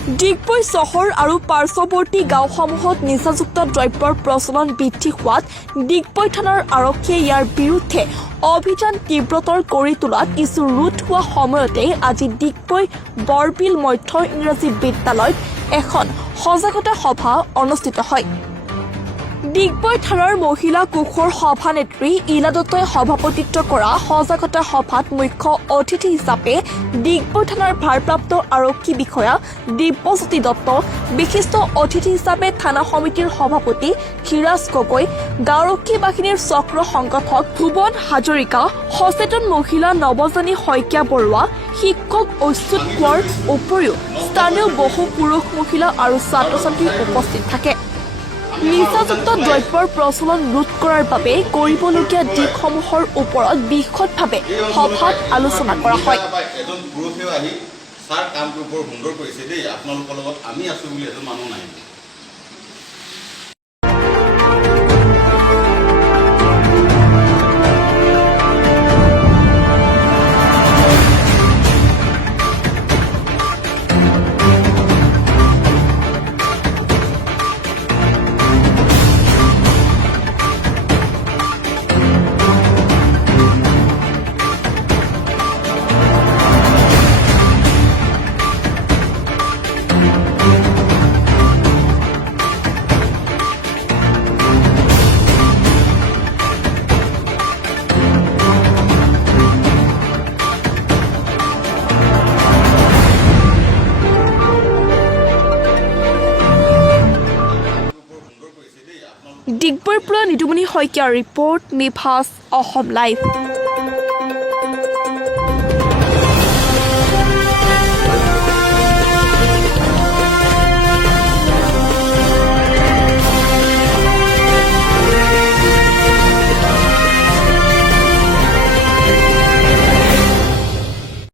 ডিগবৈ চহৰ আৰু পাৰ্শ্বৱৰ্তী গাঁওসমূহত নিচাযুক্ত দ্ৰব্যৰ প্ৰচলন বৃদ্ধি হোৱাত ডিগবৈ থানাৰ আৰক্ষীয়ে ইয়াৰ বিৰুদ্ধে অভিযান তীব্ৰতৰ কৰি তোলাত কিছু ৰোধ হোৱা সময়তে আজি ডিগবৈ বৰবিল মধ্য ইংৰাজী বিদ্যালয়ত এখন সজাগতা সভা অনুষ্ঠিত হয়। ডিগবৈ থানাৰ মহিলা কোষৰ সভানেত্ৰী ইলা দত্তই সভাপতিত্ব কৰা সজাগতা সভাত মুখ্য অতিথি হিচাপে ডিগবৈ থানাৰ ভাৰপ্ৰাপ্ত আৰক্ষী বিষয়া দিব্যজ্যোতি দত্ত, বিশিষ্ট অতিথি হিচাপে থানা সমিতিৰ সভাপতি ধীৰাজ গগৈ, গাঁওৰক্ষী বাহিনীৰ চক্ৰ সংগঠক ভুৱন হাজৰিকা, সচেতন মহিলা নৱজানী শইকীয়া বৰুৱা, শিক্ষক অচ্যুত কোঁৱৰ উপৰিও স্থানীয় বহু পুৰুষ মহিলা আৰু ছাত্ৰ ছাত্ৰী উপস্থিত থাকে। নিচাযুক্ত দ্ৰব্যৰ প্ৰচলন ৰোধ কৰাৰ বাবে কৰিবলগীয়া দিশসমূহৰ ওপৰত বিশদভাৱে সভাত আলোচনা কৰা হয়। এজন পুৰুষেও আহি ছাৰ কামটো বৰ সুন্দৰ কৰিছে দেই, আপোনালোকৰ লগত আমি আছো বুলি এজন মানুহ নাই। ডিগবৈৰ পৰা নিতুমণি শইকীয়াৰ ৰিপৰ্ট, নিভাজ অসম লাইভ।